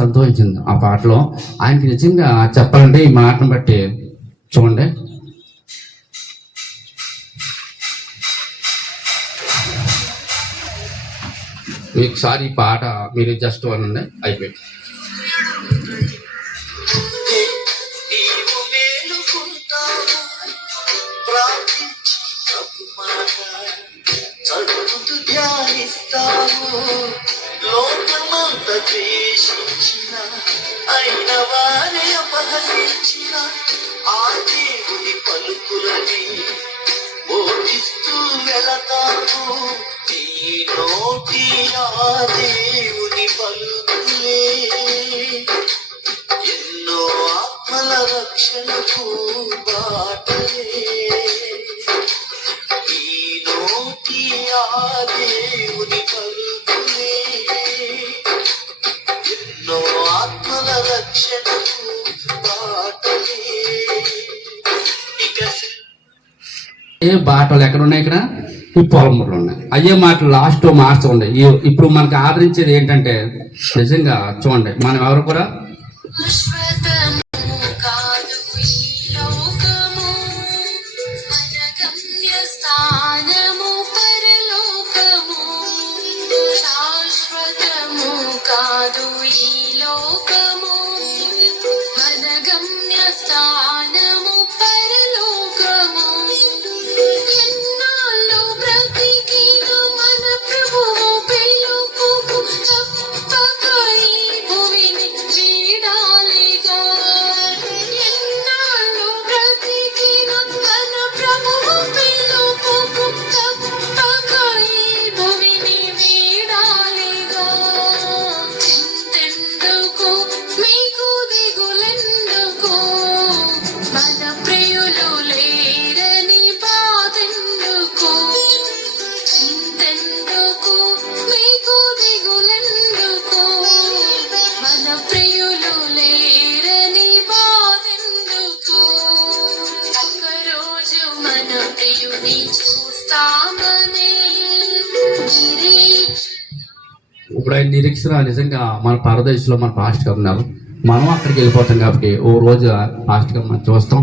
సంతోషించింది ఆ పాటలో. ఆయనకి నిజంగా చెప్పాలంటే ఈ మాటను బట్టి చూడండి, ఒకసారి ఈ పాట మీరు జస్ట్ అనండి, అయిపోయింది. లోకమంత ద్వేషించిన అయిన వారే అపహసించిన ఆ దేవుని పలుకులని బోధిస్తూ వెళతాము. ఈ నోటి ఆ దేవుని పలుకులే ఎన్నో ఆత్మల రక్షణకు బాటలే. ఈ నోటి ఆ దేవుని పలుకులే ఎన్నో ఆత్మల రక్షణకు బాటలే. ఏ బాటలు ఎక్కడ ఉన్నాయి? ఇక్కడ ఈ పొలంలో ఉన్నాయి. అయ్యే మాటలు లాస్ట్ మార్చండి. ఇప్పుడు మనకు ఆదరించేది ఏంటంటే నిజంగా చూడండి, మనం ఎవరు కూడా ఇప్పుడు ఆయన నిరీక్షణ నిజంగా మన పరదేశంలో మన పాస్ట్ గా ఉన్నారు. మనం అక్కడికి వెళ్ళిపోతాం కాబట్టి ఓ రోజు పాస్ట్ గా మనం చూస్తాం.